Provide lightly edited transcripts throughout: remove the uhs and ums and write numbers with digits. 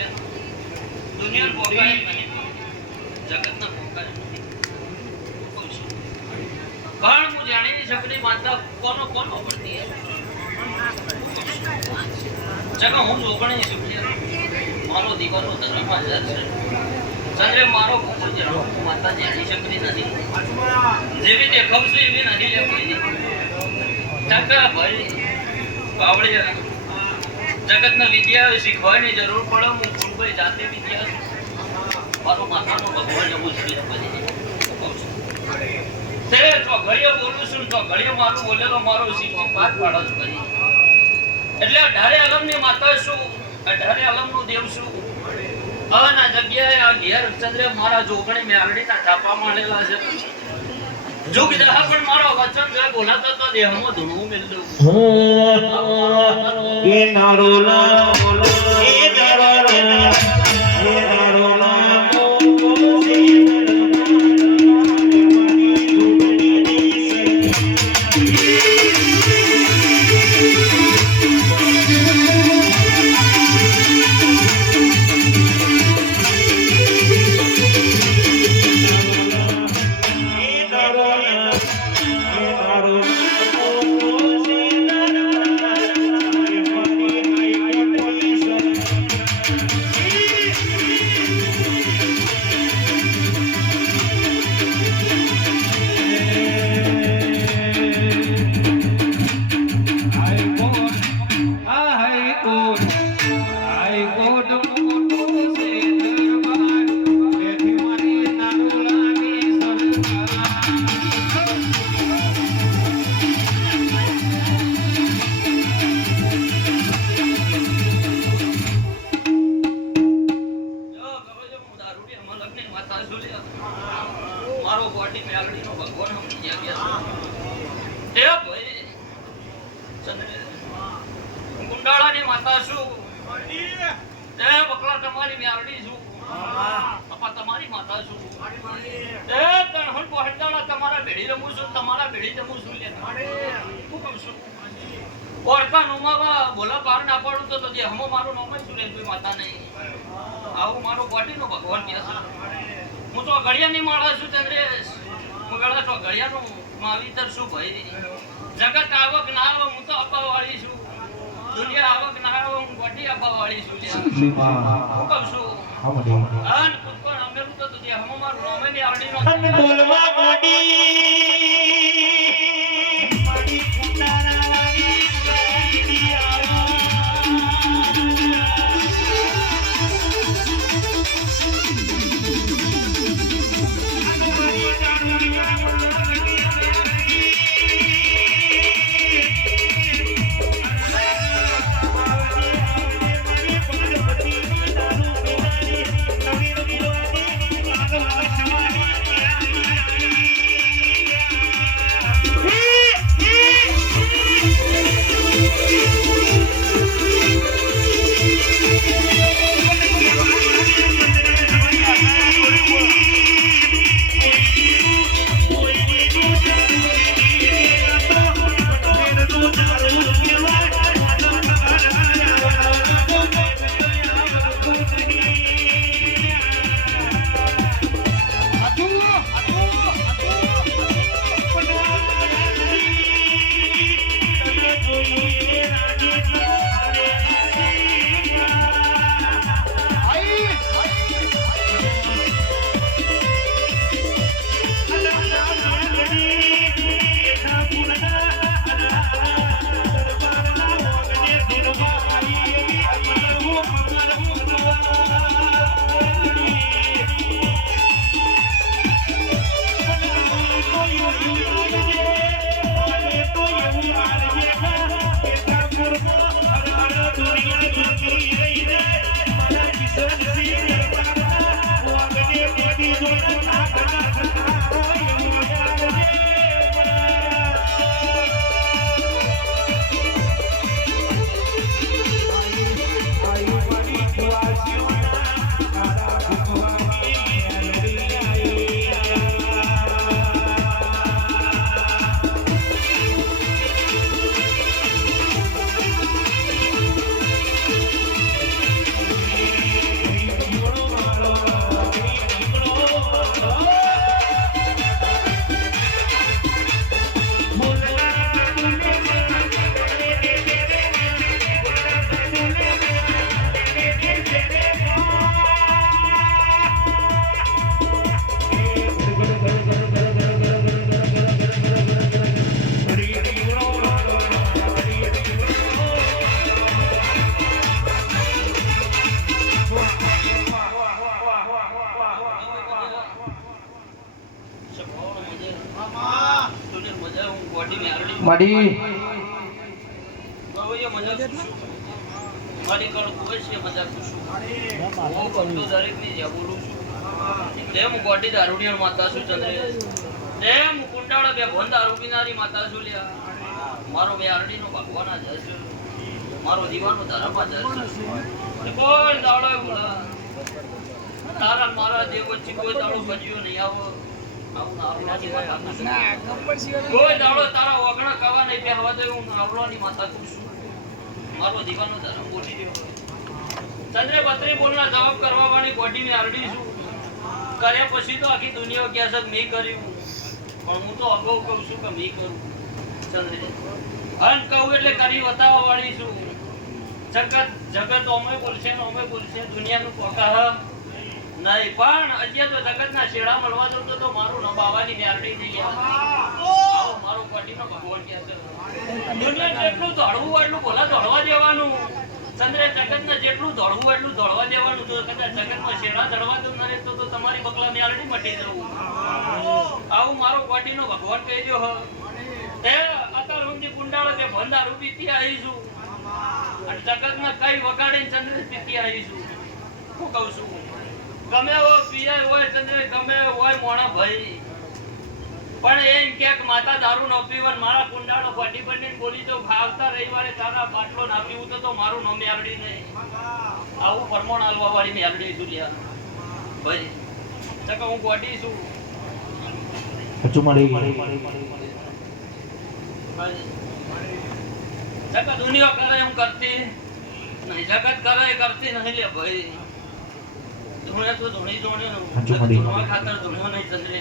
છે દુનિયા પોકાય નહીં જગતના પોકાય નહીં પણ હું જાણી નહીં શકતી માતા કોનો કોનો પડતી જગા હું જોગણી નહીં શકતી મારો દીવાનો ધર્મમાં છે ચંદ્રે મારો ભૂલ છે માતા જાણી શકતી નથી જેવી દેખાવ છે એવી નથી લેવી ટકા ભાઈ બાવળે જગતના વિદ્યા શીખવાની જરૂર પડે હું ફૂલભાઈ જાતે વિદ્યા મારો માતાનો ભગવાન એવું છે તે તો ઘડીએ બોલું છું તો ઘડીએ મારું બોલેલો મારો શીખો પાઠ પાડો છું કરી એટલે 18 આલમની માતા શું 18 આલમનો દેવ શું આના જગ્યાએ આ ઘેર ચંદ્રે મારા જોગણી મેરડીના ઠાપા માણેલા છે જો કીધા પણ મારો વચન જો બોલાતા તો દેહમાં ધૂણું મેલ દઉં એ નારોલા એ નારોલા એ નારોલા મારો બોડી મેલડીનો ભગવાન સમજી ગયા તે ભાઈ ચંદ્રે ગુંડાળાની માતા શું તે બકલા તમારી મેલડી શું પપ્પા તમારી માતા શું તે તણહણ પહોંચાડા તમારા ભેડી રમું છું તમારા ભેડી જમું છું લે હું કહું છું ઓરકા નોમાવા બોલા પાર ના પડું તો જે હમો મારું નામ જ શું રે કોઈ માતા નહીં આવું મારો બોડીનો ભગવાન કહે છે હું તો ઘડિયાની માળા છું ચંદ્રેશ હું ગળા તો ઘડિયાનું માવીતર શું ભાઈ જગત આવક ના આવે હું તો અબ્બા વાળી છું દુનિયા આવક ના આવે હું ગોડી અબ્બા વાળી છું હું કહું છું અન કુકર અમેરું તો જે હમો મારું નામે ની આવડીનો બોલવા ગોડી મારી કુંડારા વાળી ગોડી આવો માડી હવે એ મજા કરશું. મારી કળ કોઈ છે મજા કરશું. હું ભક્તો દરેકની જ્યાં બોલું છું. તેમ ગોટી દારૂડિયાળ માતા છું ચંદ્રેશ. તેમ કુંડાળા બે ભોન દારૂ પીનારી માતા છું લ્યા. મારો વ્યારડીનો ભગવાના જશ. મારો દીવાનો ધર્મમાં જશ. કોઈ દાડો બોલા. તારા મારા દેવ વચ્ચે કોઈ દાડો બજ્યો નહીં આવો. કોઈ દાડો તારા ઓગણા કવા નહીં બેહવા દે. હું આવળાની માતા છું. મારો દીવાનો ધર્મ બોલી રહ્યો. ચંદ્રે બત્રી બોલના જવાબ કરવા વાળી ગોડી ની આરડી છું. કર્યા પછી તો આખી દુનિયા કહે છે મેં કર્યું. પણ હું તો અગાઉ કહું છું કે મેં કરું. ચંદ્રે હન કહું એટલે કરી બતાવવા વાળી છું. જગત ઓમે બોલશે ને ઓમે બોલશે. દુનિયાનું પોકા નહીં. પણ અત્યારે તો જગતના શેડા મળવા દઉં તો મારું ન બાવાની મ્યારડી નહીં આવો મારો પાટીનો ભગવાન કહે છે. દુનિયા જેટલું દોડવું એટલું ભલા દોડવા દેવાનું. ચંદ્રે જગતને જેટલું દોડવું એટલું દોડવા દેવાનું. જો કદાચ જગતમાં શેડા દોડવા દઉં ન તો તમારી બકલા મ્યારડી મટી જવું. આવું મારો પાટીનો ભગવાન કહી દો. તે અત્યાર સુધી કુંડાળો કે ભંડારું પીતી આવીશું. અને જગતના કઈ વગાડીને ચંદ્રે પીતી આવીશું. હું કહું છું ગમે એવો પીઆઈ હોય ચંદ્રે ગમે હોય મોણા ભાઈ. પણ એમ ક્યાંક માતા દારૂ ન પીવન મારા કુંડાળો ફાટી પડીને બોલી દો આવતા રવિવારે તારા બાટલો ના પીવું તો મારું નામ યારડી નહીં. આવું પરમોણ આલવા વાળી યારડી છું લ્યા ભાઈ. ચકા હું ગોડી છું. હજુ મળી ચકા દુનિયા કરે એમ કરતી નહીં. જગત કરે કરતી નહીં લે ભાઈ. ધૂણે તો ધૂણી ધૂણે ધૂણવા ખાતર ધૂણ્યો નહીં ચંદ્રે.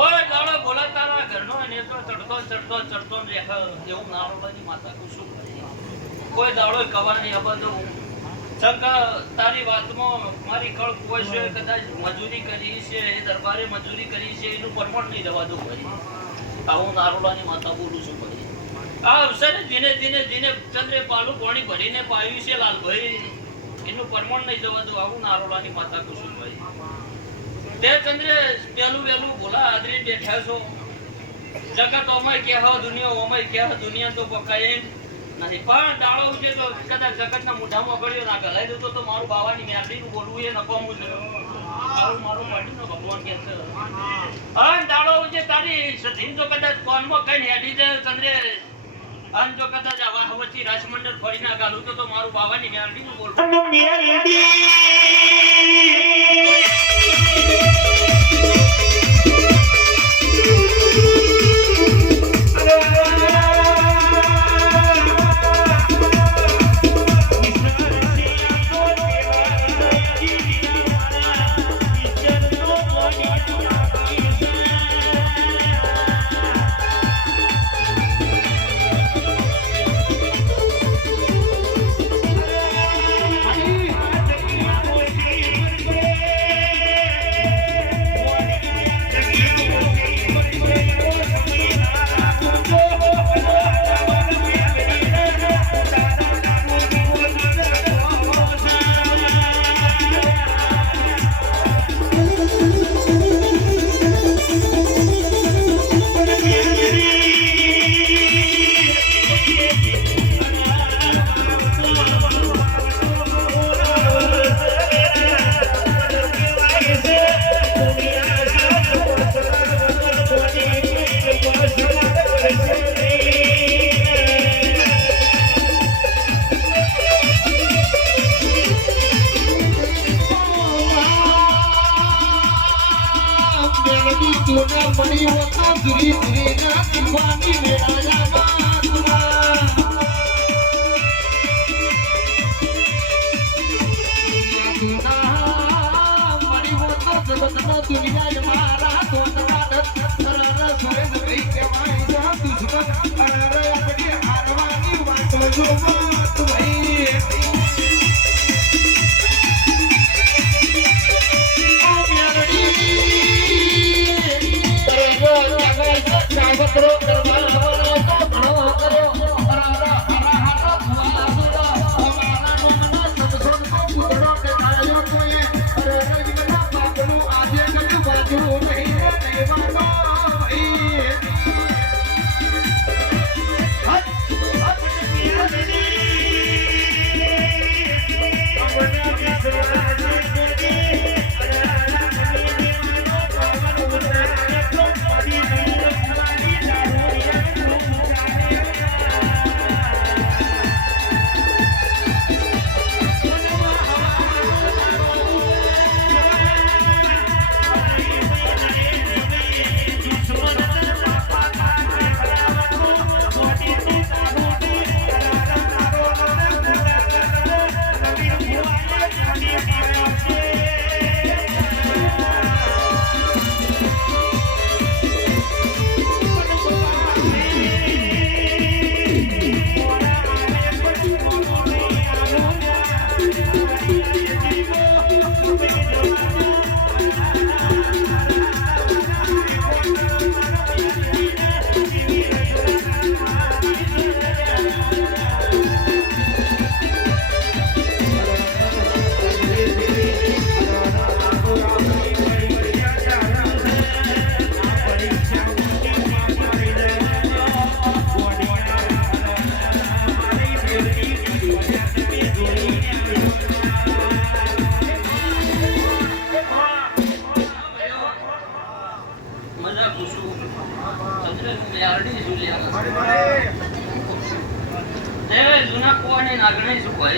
કોઈ દાડો બોલા તારા ઘરનો ને તો ચડતો રેખ એવું નારોલાની માતા કુશું. કોઈ દાડો કવાની અબધો ચંકા તારી વાતમાં મારી કળ કોઈ છે કદાચ મજૂરી કરી છે એ દરબારે મજૂરી કરી છે એનું પરમણ નહીં જવા દો ભાઈ. આવું નારોલાની માતા બોલું છું ભાઈ. આ અવસરે ધીને ચંદ્રે પાલું પાણી ભરીને પાયું છે લાલભાઈ. એનું પરમણ નહીં જવા દો. આવું નારોલાની માતા કુશું ભાઈ. તે ચંદ્રે પેલું વેલું ભોલા આદરી બેઠા છો. જગત ઓમાય કે દુનિયા ઓમાય કે દુનિયા તો પકાય નહીં. પણ દાડો ઉજે તો કદાચ જગતના મોઢામાં ગળ્યો ના ગલાઈ દો તો મારું બાવાની મ્યારડીનું બોલવું એ નકામું છે. આવું મારું પાટીનો ભગવાન કહે છે. અને દાડો ઉજે તારી સધીન જો કદાચ કોનમાં કઈ હેડી જાય ચંદ્રે અને જો કદાચ આ વાહવતી રાજમંડળ ફરી ના ગાલું તો મારું બાવાની મ્યારડીનું બોલવું.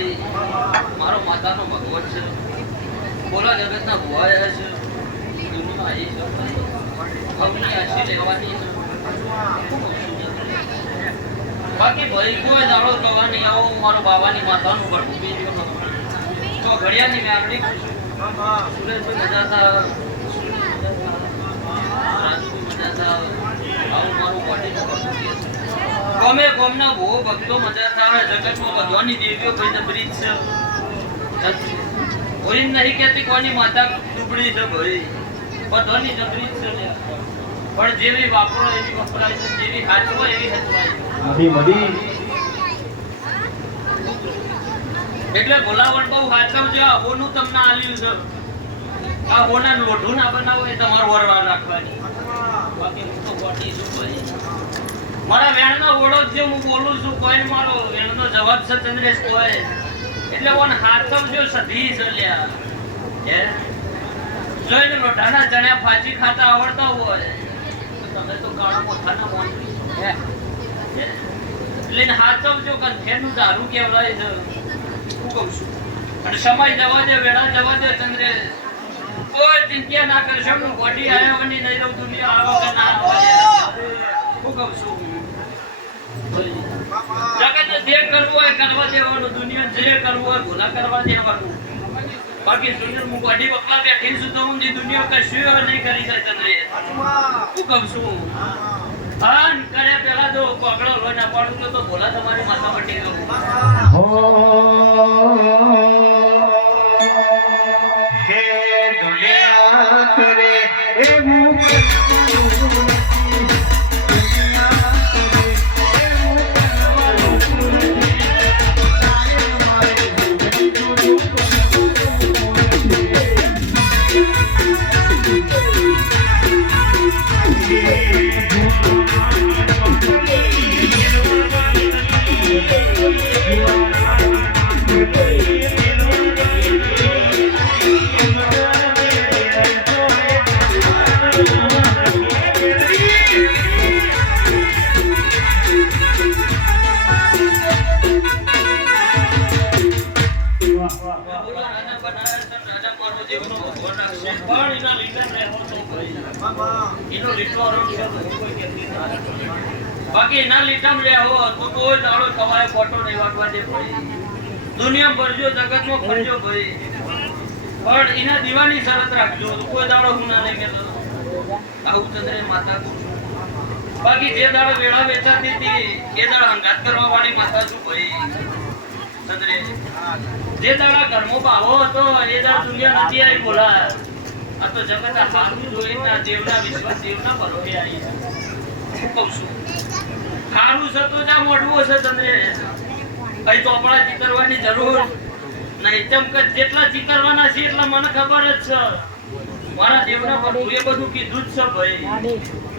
ભાઈ મારો માતાનો ભગવત છે બોલા જગતના ભુવાયા છે એનું આવી છે અગ્નિ આશી લેવાની છે બાકી ભાઈ કોઈ દાડો કવાની આવો મારો બાબાની માતાનું પણ ઉભી રહ્યો તો ઘડિયાળની મેળડી સુરેશભાઈ મજા હતા ગમે ગમના બહુ ભક્તો મજા થાય જગતમાં ભગવાનની દેવીઓ કોઈ નબળી છે કોઈ નહીં કહેતી કોની માતા દુબળી છે ભાઈ બધાની નબળી છે પણ જેવી વાપરો એવી વપરાય છે જેવી હાચવો એવી હચવાય એટલે ભોલાવણ બહુ હાચવજો આ હોનું તમને આલ્યું છે આ હોના લોઢું ના બનાવો એ તમારો વરવા રાખવાની બાકી હું તો ગોટી છું ભાઈ મારા વેણનો ઓળો જે હું બોલું છું કોઈ મારો વેણનો જવાબ છે ચંદ્રેશ કોઈ એટલે ઓન હાચવજો સધી છે લ્યા હે જોઈને લોઢાના ચણ્યા ફાજી ખાતા આવડતા હોય તો તમે તો કાળા મોઠાના મોંડી હે એટલે હાચવજો કે ફેરનું દારૂ કેવડાય છે હું કહું છું અને સમય જવા દે વેળા જવા દે ચંદ્રેશ કોઈ ચિંતા ના કરશો હું ગોડી આવ્યા વની નહીં રહું દુનિયા આવો કે ના આવે હું કહું છું જગત જે કરવું હોય કરવા દેવાનું દુનિયા જે કરવું હોય ભૂલા કરવા દેવાનું બાકી સુનિલ હું ગોડી બકલા બેઠી છું તો હું દુનિયા કશું નહીં કરી શકે ચંદ્રેશ હું કહું છું હા કરે પેલા તો પગડો લો ના પાડું તો ભોલા તમારી માથા પટી દઉં હે દુનિયા કરે એવું બાકી એના લીધા લેવો તો કોઈ દાડો ખવાય ફોટો નહીં વાગવા દે ભાઈ દુનિયા ભરજો જગતમાં ફરજો ભાઈ પણ એના દીવાની શરત રાખજો તો કોઈ દાડો હું ના નહીં કેતો આવું ચંદ્રે માતા બાકી જે દાડો વેળા વેચાતી હતી એ દાડો હંગાત કરવા વાળી માતા છું ભાઈ ચંદ્રે જે દાડા ઘરમાં ભાવો હતો એ દાડો દુનિયા નથી આવી બોલા આ તો જગત આ હારું જોઈને દેવના વિશ્વાસ દેવના ભરોસે આવી હું કહું છું ખારું છે તો જા મોઢવું છે ચંદ્રે કઈ ચોપડા ચીતરવાની જરૂર નહીં ચમક જેટલા ચીતરવાના છે એટલા મને ખબર જ છે મારા દેવના ભરોસે એ બધું કીધું જ છે ભાઈ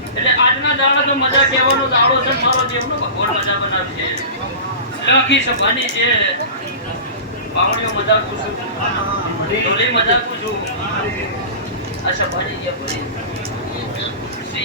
એટલે આજના દાડા તો મજા કહેવાનો દાડો છે મારો દેવનો ભગવાન મજા બનાવશે લખી સભાની જે પાવણીઓ મજા પૂછું ઢોલી મજા પૂછું अच्छा भाई ये बोले सी